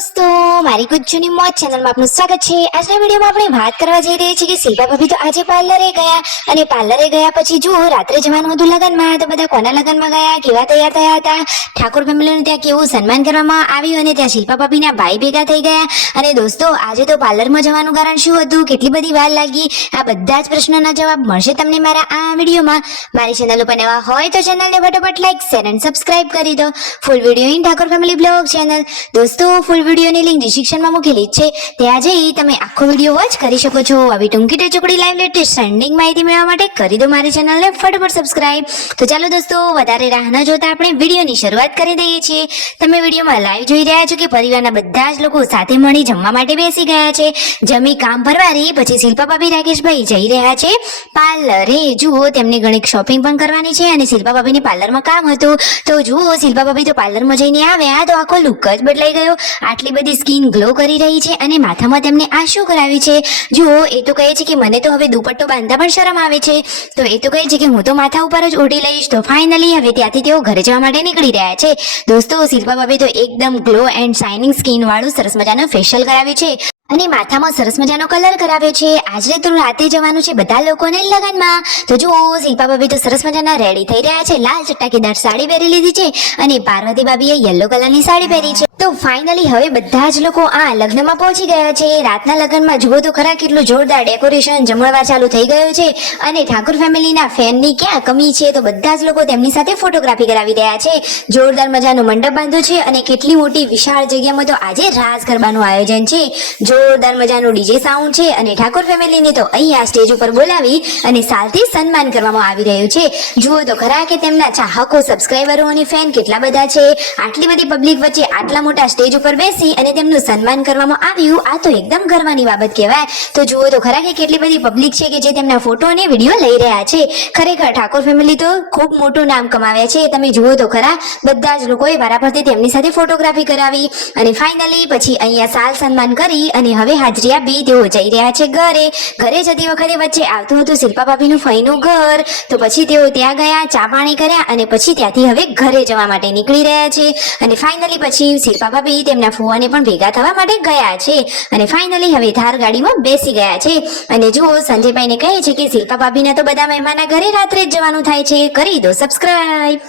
દોસ્તો, મારી ગુજ્જુની મોજ ચેનલમાં આપનું સ્વાગત છે। આજના વિડીયોમાં આપણે વાત કરવા જઈ રહી છીએ કે શિલ્પા ભાભી તો આજે પાર્લરે ગયા અને પાર્લરે ગયા પછી જો રાત્રે જવાનું હતું લગનમાં, તો બધા કોના લગનમાં ગયા, કેવા તૈયાર થયા હતા, ઠાકોર ફેમિલીનું ત્યાં કેવું સન્માન કરવામાં આવ્યું અને ત્યાં શિલ્પા ભાભીના ભાઈ ભેગા થઈ ગયા। અને દોસ્તો, આજે તો પાર્લરમાં જવાનું કારણ શું હતું, કેટલી બધી વાર લાગી, આ બધા જ પ્રશ્નોના જવાબ મળશે તમને મારા આ વિડીયોમાં। મારી ચેનલ ઉપર નવા હોય તો ચેનલને ફટાફટ લાઈક, શેર અને સબસ્ક્રાઇબ કરી દો। Full video in Thakor family blog channel. દોસ્તો, ફૂલ વિડીયોની લિંક ડિસ્ક્રિપ્શનમાં મૂકેલી છે, ત્યાં જઈ તમે આખો વિડીયો વોચ કરી શકો છો। આવી ટૂંકી ટચુકડી લાઈવ લેટેસ્ટ ટ્રેન્ડિંગ માહિતી મેળવવા માટે કરી દો મારી ચેનલને ફટાફટ સબસ્ક્રાઇબ। તો ચાલો દોસ્તો, વધારે રાહ ન જોતા આપણે વિડીયોની શરૂઆત કરી દઈએ છીએ। તમે વિડીયોમાં લાઈવ જોઈ રહ્યા છો કે પરિવારના બધા જ લોકો સાથે મળી જમવા માટે બેસી ગયા છે। જમી કામ પરવારી પછી શિલ્પા ભાભી રાકેશભાઈ જઈ રહ્યા છે પાર્લરે। જુઓ, તેમને ઘણી શોપિંગ પણ કરવાની છે અને શિલ્પા ભાભીને પાર્લરમાં કામ હતું, તો જુઓ શિલ્પા ભાભી તો પાર્લરમાં જઈને આવ્યા તો આખો લુક જ બદલાઈ ગયો। આટલી બધી સ્કિન ગ્લો કરી રહી છે અને માથામાં તેમને આ શું કરાવી છે, જુઓ એ તો કહે છે કે મને તો હવે દુપટ્ટો બાંધતા પણ શરમ આવે છે, તો એ તો કહે છે કે હું તો માથા ઉપર જ ઓઢી લઈશ। તો ફાઇનલી હવે ત્યાંથી તેઓ ઘરે જવા માટે નીકળી રહ્યા છે। દોસ્તો, શિલ્પા ભાભી તો એકદમ ગ્લો એન્ડ શાઇનિંગ સ્કિન વાળું સરસ મજાનું ફેશિયલ કરાવ્યું છે અને માથામાં સરસ મજાનો કલર કરાવ્યો છે। આજે તો રાતે જવાનું છે બધા લોકોને લગનમાં, તો જુઓ શિલ્પા ભાભી તો સરસ મજાના રેડી થઈ રહ્યા છે। લાલ ચટાકેદાર સાડી પહેરી લીધી છે અને પાર્વતી ભાભીએ યલો કલરની સાડી પહેરી છે। તો ફાઇનલી હવે બધા જ લોકો આ લગ્નમાં પહોંચી ગયા છે। રાતના લગ્નમાં જુઓ તો ખરા કેટલું જોરદાર ડેકોરેશન, જમણવાર ચાલુ થઈ ગયો છે અને ઠાકોર ફેમિલીના ફેનની ક્યાં કમી છે, તો બધા જ લોકો તેમની સાથે ફોટોગ્રાફી કરાવી રહ્યા છે। જોરદાર મજાનો મંડપ બાંધ્યો છે અને કેટલી મોટી વિશાળ જગ્યામાં તો આજે રાસ ગરબાનું આયોજન છે। જોરદાર મજાનું ડીજે સાઉન્ડ છે અને ઠાકોર ફેમિલીને તો અહીંયા સ્ટેજ ઉપર બોલાવી અને સાલથી સન્માન કરવામાં આવી રહ્યું છે। જુઓ તો ખરા કે તેમના ચાહકો, સબસ્ક્રાઇબરો અને ફેન કેટલા બધા છે। આટલી બધી પબ્લિક વચ્ચે આટલા મોટા સ્ટેજ ઉપર બેસી અને તેમનું સન્માન કરવામાં આવ્યું, આ તો એકદમ ગર્વની બાબત કહેવાય। તો જુઓ તો ખરા કે કેટલી બધી પબ્લિક છે કે જે તેમના ફોટો અને વિડીયો લઈ રહ્યા છે। ખરેખર ઠાકોર ફેમિલી તો ખૂબ મોટું નામ કમાવ્યા છે। તમે જુઓ તો ખરા, બધા જ લોકોએ વારાફરતી તેમની સાથે ફોટોગ્રાફી કરાવી અને ફાઇનલી પછી અહીંયા સાલ સન્માન કરી અને હવે હાજરી આપી તેઓ જઈ રહ્યા છે ઘરે। ઘરે જતી વખતે વચ્ચે આવતું હતું શિલ્પા ભાભીનું ફઈનું ઘર, તો પછી તેઓ ત્યાં ગયા, ચા પાણી કર્યા અને પછી ત્યાંથી હવે ઘરે જવા માટે નીકળી રહ્યા છે। અને ફાઇનલી પછી શિલ્પા ભાભી તેમના ફુવાને પણ ભેગા થવા માટે ગયા છે અને ફાઇનલી હવે થાર ગાડીમાં બેસી ગયા છે। અને જુઓ, સંજયભાઈને કહે છે કે શિલ્પા ભાભીના તો બધા મહેમાનના ઘરે રાત્રે જ જવાનું થાય છે, કરી દો સબસ્ક્રાઇબ।